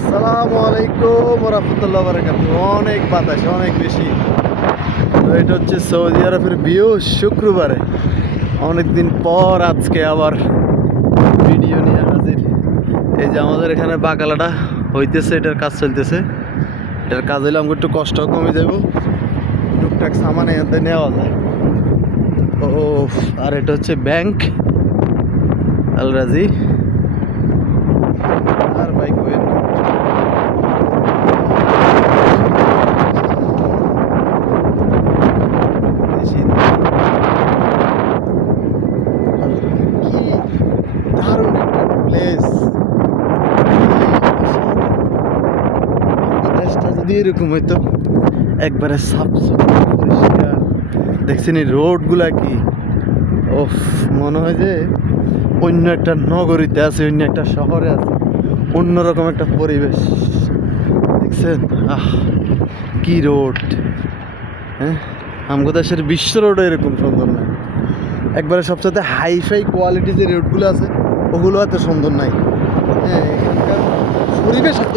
আসসালামু আলাইকুম রাহমাতুল্লাহি ওয়া বারাকাতুহু। অনেক বাতাস, অনেক বেশি। তো এটা হচ্ছে সৌদি আরবের ভিউ শুক্রবারে। অনেকদিন পর আজকে আবার ভিডিও নিয়ে হাজির। এই যে আমাদের এখানে বাকালাটা হইতেছে, এটার কাজ চলতেছে। এটার কাজ হলে আমাকে একটু কষ্ট কমে যাব, টুকটাক সামান এতে নেওয়া যায়। ও, আর এটা হচ্ছে ব্যাংক আল রাজি। আর বাইক হইল কি দারুণ একটা প্লেস। দেশটা যদি এরকম হইতো, একবারে সাফ সুতরা পরিষ্কার। দেখছেন এই রোডগুলা কি, ওফ, মনে হয় যে অন্য একটা নগরীতে আছে, অন্য একটা শহরে আছে, অন্যরকম একটা পরিবেশ। দেখছেন, আহ কি রোড! হ্যাঁ, আমগো দেশের বিশ্ব রোডও এরকম সুন্দর না। একবারে সবচেয়ে হাইফাই কোয়ালিটি যে রোডগুলো আছে ওগুলো এত সুন্দর নাই। হ্যাঁ, এখানকার পরিবেশ এত